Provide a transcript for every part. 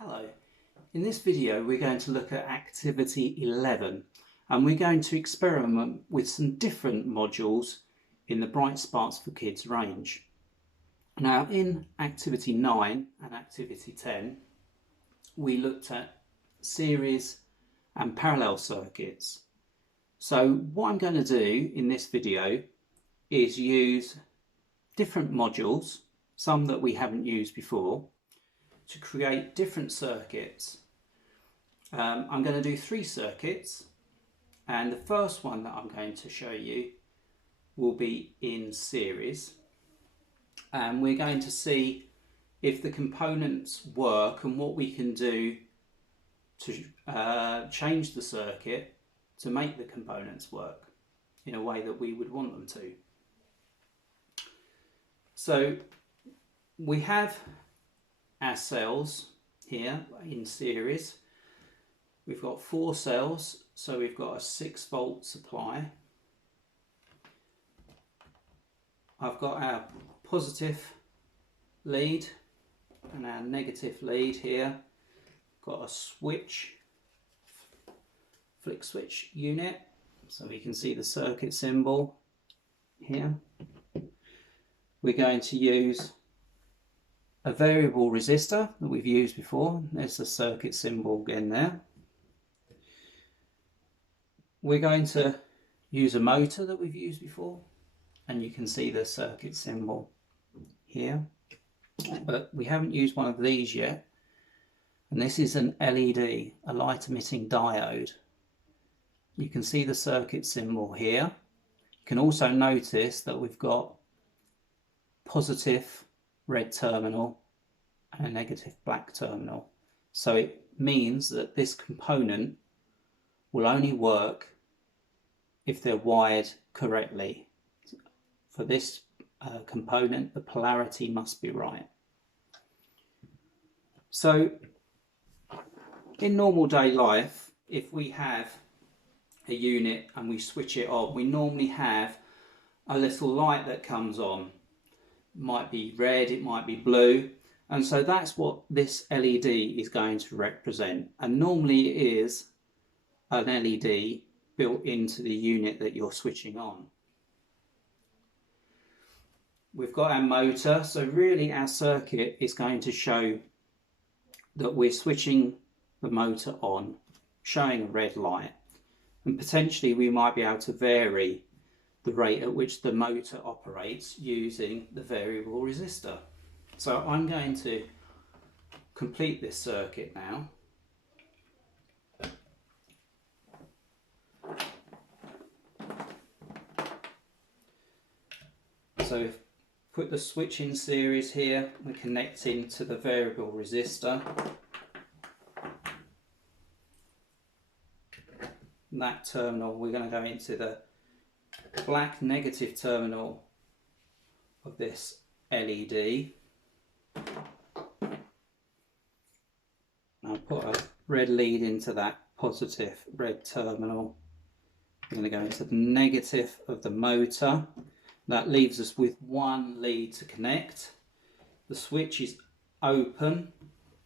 Hello, in this video we're going to look at activity 11 and we're going to experiment with some different modules in the BrightSparks 4kids range. Now in activity 9 and activity 10 we looked at series and parallel circuits. So what I'm going to do in this video is use different modules, some that we haven't used before, to create different circuits. I'm going to do 3 circuits, and the first one that I'm going to show you will be in series, and we're going to see if the components work and what we can do to change the circuit to make the components work in a way that we would want them to. So we have our cells here in series. We've got 4 cells, so we've got a 6-volt supply. I've got our positive lead and our negative lead here. Got a switch, flick switch unit, so we can see the circuit symbol here. We're going to use a variable resistor that we've used before. There's the circuit symbol again there. We're going to use a motor that we've used before, and you can see the circuit symbol here, but we haven't used one of these yet, and this is an LED, a light emitting diode. You can see the circuit symbol here. You can also notice that we've got positive red terminal and a negative black terminal. So it means that this component will only work if they're wired correctly. For this component, the polarity must be right. So in normal day life, if we have a unit and we switch it on, we normally have a little light that comes on. It might be red, it might be blue, and so that's what this LED is going to represent, and normally it is an LED built into the unit that you're switching on. We've got our motor, so really our circuit is going to show that we're switching the motor on, showing a red light, and potentially we might be able to vary the rate at which the motor operates using the variable resistor. So I'm going to complete this circuit now. So if put the switch in series here, we're connecting to the variable resistor. And that terminal, we're going to go into the black negative terminal of this LED. I'll put a red lead into that positive red terminal. We're going to go into the negative of the motor. That leaves us with one lead to connect. The switch is open,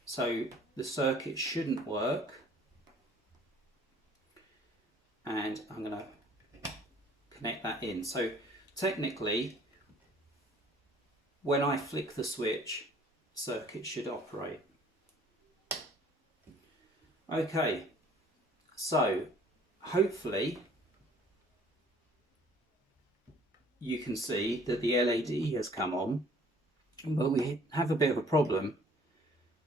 so the circuit shouldn't work. And I'm going to connect that in. So technically, when I flick the switch, circuit should operate. Okay, so hopefully you can see that the LED has come on, but we have a bit of a problem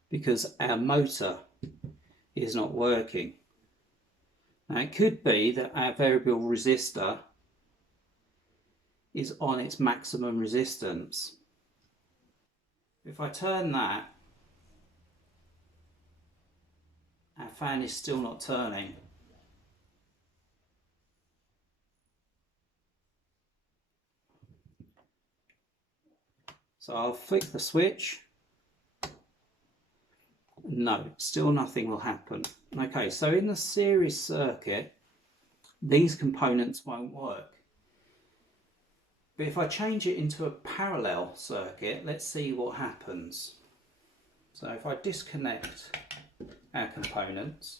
because our motor is not working. Now it could be that our variable resistor is on its maximum resistance. If I turn that, our fan is still not turning. So I'll flick the switch. No, still nothing will happen. Okay, so in the series circuit, these components won't work. But if I change it into a parallel circuit, let's see what happens. So if I disconnect our components,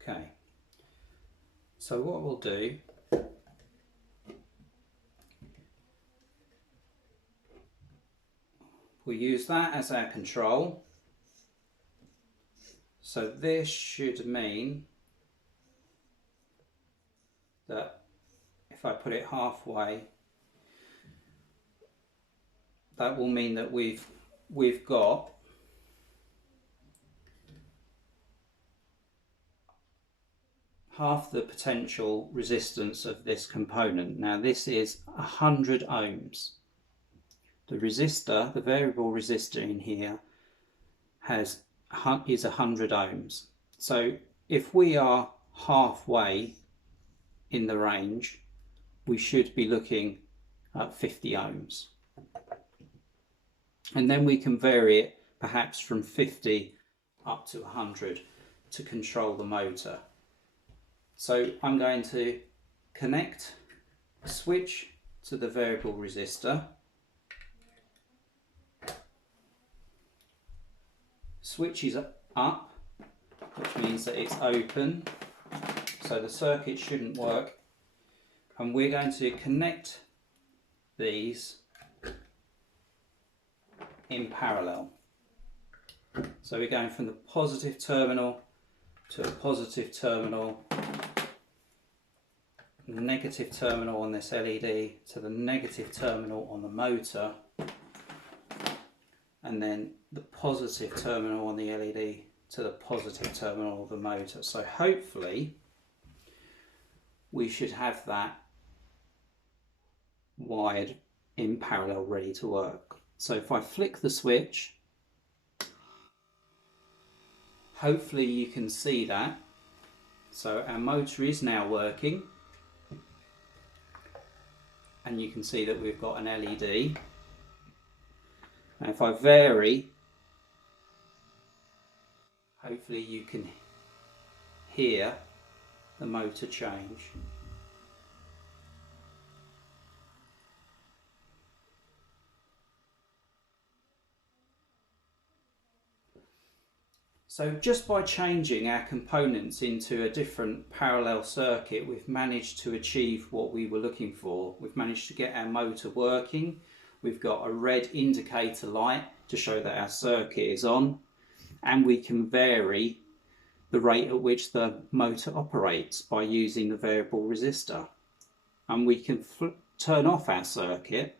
okay, so what we'll do, we'll use that as our control. So this should mean that if I put it halfway, that will mean that we've got half the potential resistance of this component. Now this is 100 ohms. The resistor, the variable resistor in here, is 100 ohms. So if we are halfway in the range, we should be looking at 50 ohms. And then we can vary it perhaps from 50 up to 100 to control the motor. So I'm going to connect a switch to the variable resistor. Switch is up, which means that it's open, so the circuit shouldn't work. And we're going to connect these in parallel. So we're going from the positive terminal to a positive terminal, the negative terminal on this LED to the negative terminal on the motor, and then the positive terminal on the LED to the positive terminal of the motor. So hopefully we should have that wired in parallel ready to work. So if I flick the switch, hopefully you can see that. So our motor is now working, and you can see that we've got an LED. And if I vary, hopefully you can hear the motor change. So just by changing our components into a different parallel circuit, we've managed to achieve what we were looking for. We've managed to get our motor working. We've got a red indicator light to show that our circuit is on, and we can vary the rate at which the motor operates by using the variable resistor. And we can turn off our circuit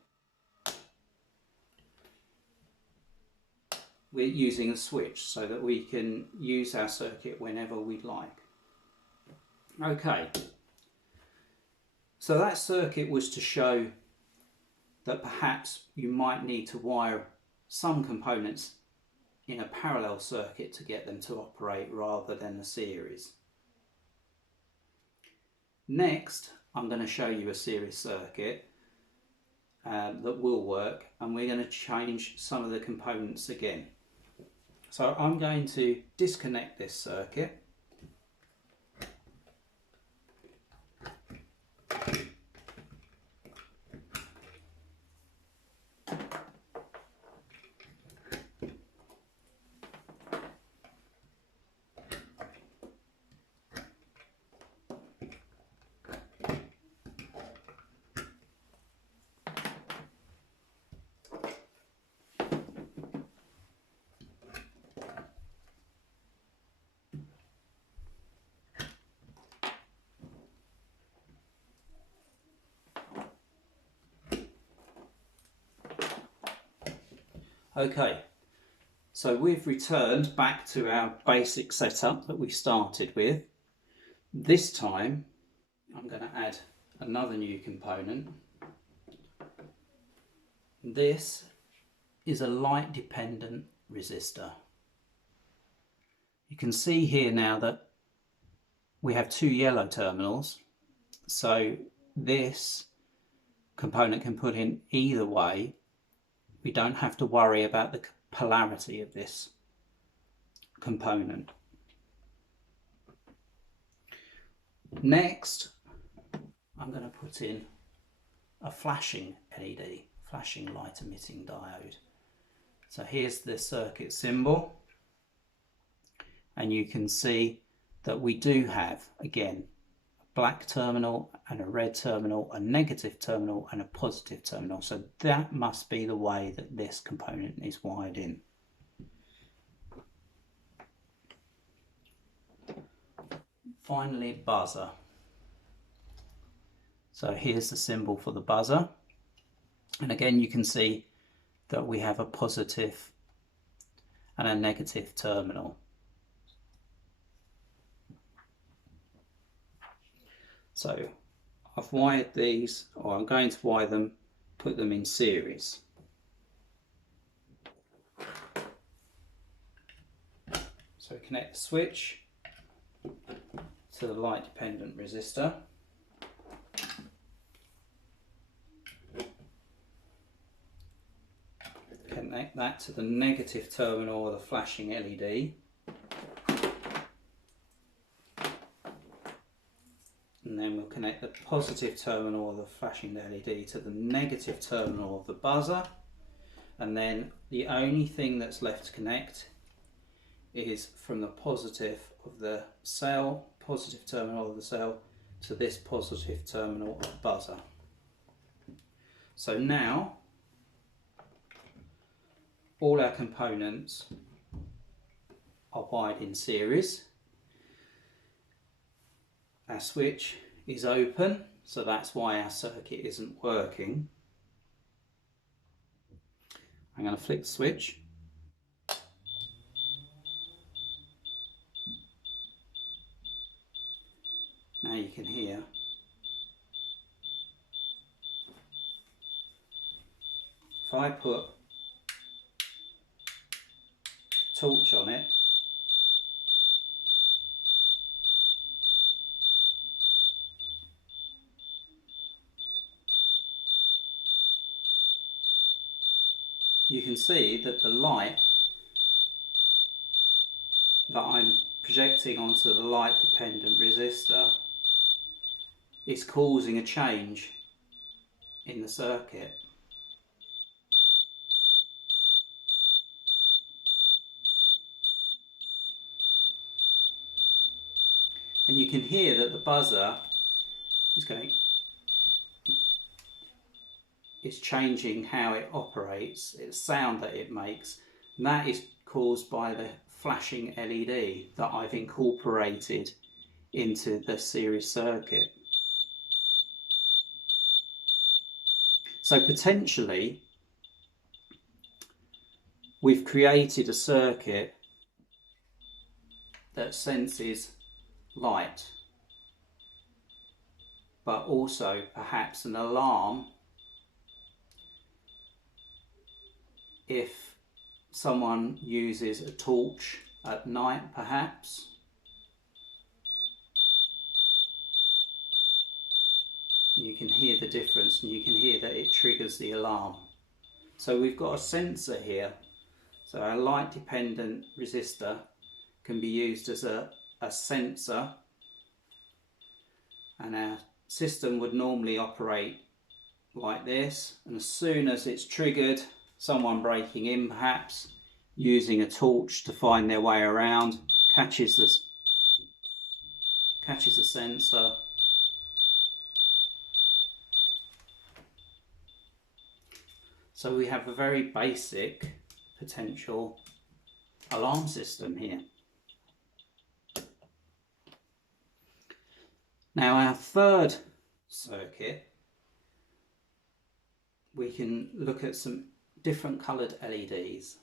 we're using a switch so that we can use our circuit whenever we'd like. Okay, so that circuit was to show that perhaps you might need to wire some components in a parallel circuit to get them to operate rather than a series. Next, I'm going to show you a series circuit that will work, and we're going to change some of the components again. So I'm going to disconnect this circuit. Okay, so we've returned back to our basic setup that we started with. This time I'm going to add another new component. This is a light dependent resistor. You can see here now that we have two yellow terminals, so this component can put in either way. We don't have to worry about the polarity of this component. Next, I'm going to put in a flashing LED, flashing light emitting diode. So here's the circuit symbol, and you can see that we do have, again, a black terminal and a red terminal, a negative terminal and a positive terminal. So that must be the way that this component is wired in. Finally, buzzer. So here's the symbol for the buzzer, and again you can see that we have a positive and a negative terminal. So I've wired these, or I'm going to wire them, put them in series. So connect the switch to the light dependent resistor. Connect that to the negative terminal of the flashing LED. And then we'll connect the positive terminal of the flashing LED to the negative terminal of the buzzer. And then the only thing that's left to connect is from the positive of the cell, positive terminal of the cell, to this positive terminal of the buzzer. So now all our components are wired in series. Our switch is open, so that's why our circuit isn't working. I'm going to flick the switch. Now you can hear if I put torch on it, you can see that the light that I'm projecting onto the light dependent resistor is causing a change in the circuit. And you can hear that the buzzer is changing how it operates, its sound that it makes, and that is caused by the flashing LED that I've incorporated into the series circuit. So potentially we've created a circuit that senses light, but also perhaps an alarm if someone uses a torch at night, perhaps. You can hear the difference, and you can hear that it triggers the alarm. So we've got a sensor here. So our light dependent resistor can be used as a sensor, and our system would normally operate like this, and as soon as it's triggered, someone breaking in perhaps using a torch to find their way around catches the sensor, so we have a very basic potential alarm system here. Now our third circuit, we can look at some different coloured LEDs,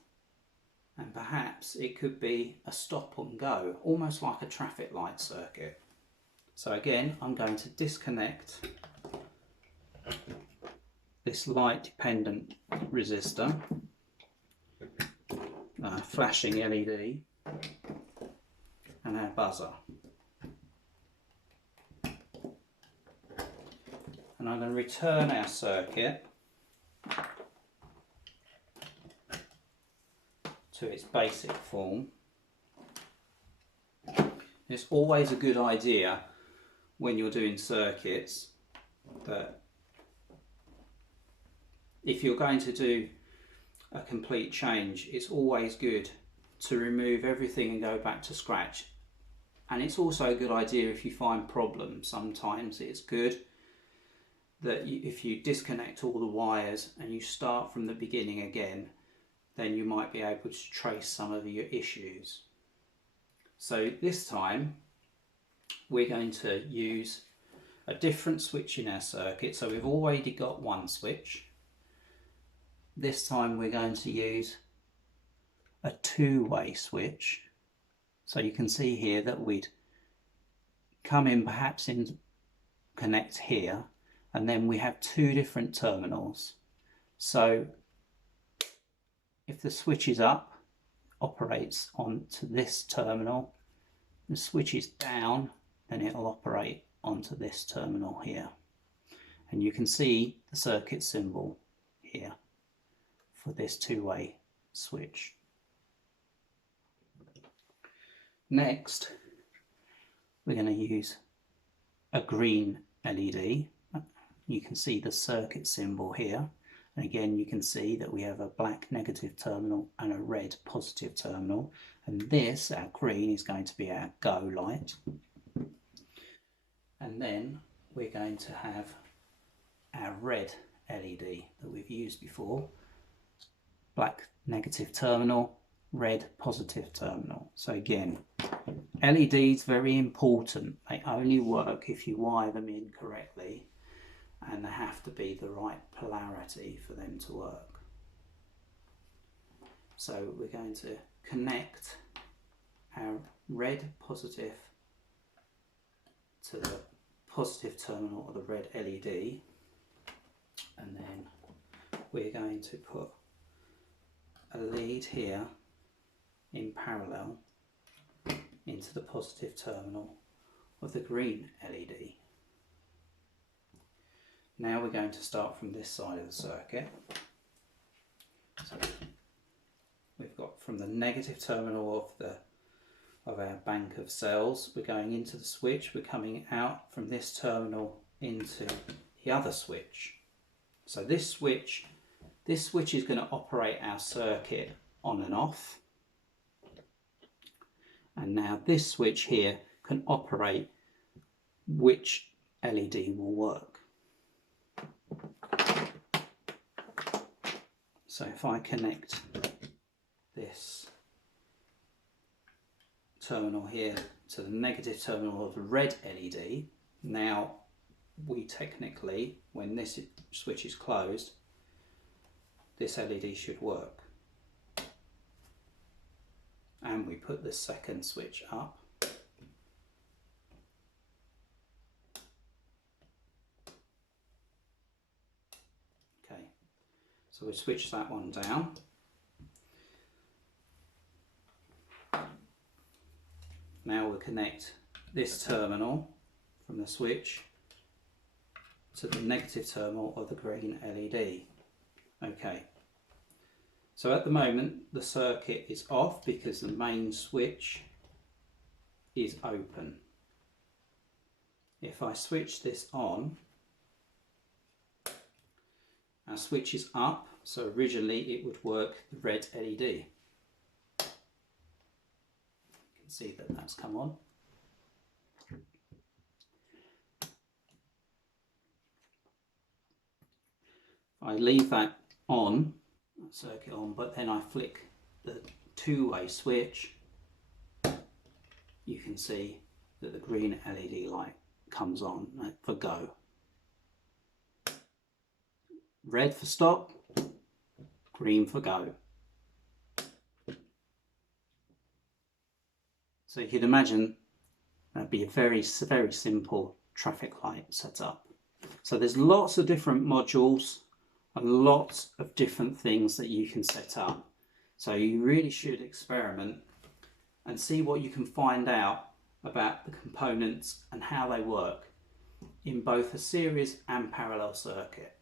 and perhaps it could be a stop and go, almost like a traffic light circuit. So again, I'm going to disconnect this light dependent resistor, flashing LED, and our buzzer. And I'm going to return our circuit to its basic form. It's always a good idea when you're doing circuits that if you're going to do a complete change, it's always good to remove everything and go back to scratch. And it's also a good idea if you find problems. Sometimes it's good that if you disconnect all the wires and you start from the beginning again, then you might be able to trace some of your issues. So this time we're going to use a different switch in our circuit. So we've already got one switch. This time we're going to use a two-way switch. So you can see here that we'd come in perhaps in connect here, and then we have two different terminals. So if the switch is up, operates onto this terminal. The switch is down, then it'll operate onto this terminal here. And you can see the circuit symbol here for this two-way switch. Next, we're going to use a green LED. You can see the circuit symbol here. And again, you can see that we have a black negative terminal and a red positive terminal. And this, our green, is going to be our go light. And then we're going to have our red LED that we've used before. Black negative terminal, red positive terminal. So again, LEDs very important. They only work if you wire them in correctly, and they have to be the right polarity for them to work. So we're going to connect our red positive to the positive terminal of the red LED, and then we're going to put a lead here in parallel into the positive terminal of the green LED. Now we're going to start from this side of the circuit. So we've got from the negative terminal of our bank of cells, we're going into the switch, we're coming out from this terminal into the other switch. So this switch is going to operate our circuit on and off. And now this switch here can operate which LED will work. So if I connect this terminal here to the negative terminal of the red LED, now we technically, when this switch is closed, this LED should work. And we put the second switch up. Okay, so we switch that one down. Now we'll connect this terminal from the switch to the negative terminal of the green LED. Okay, so at the moment the circuit is off because the main switch is open. If I switch this on, our switch is up, so originally it would work the red LED. You can see that that's come on. I leave that on, that circuit on, but then I flick the two-way switch, you can see that the green LED light comes on for go. Red for stop, green for go. So you can imagine that'd be a very simple traffic light setup. So there's lots of different modules and lots of different things that you can set up. So you really should experiment and see what you can find out about the components and how they work in both a series and parallel circuit.